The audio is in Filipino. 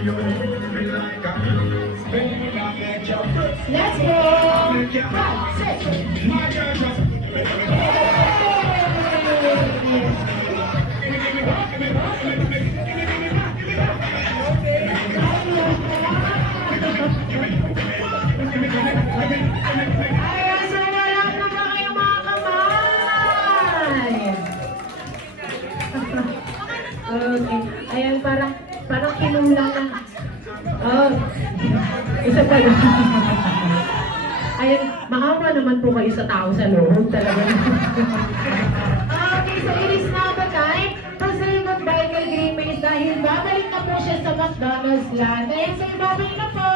Let's go! 5, 6! Ayan, so wala na ba kayong mga kamay? Okay. Ayan, parang kinulang na. Oh, isa pa lang. Ayan, maawa naman po kayo sa tao sa loob. Talaga na. Okay, so it is now the time to say goodbye kay Grimace dahil babalik na po siya sa McDonald's land. Ayan, so babalik na po!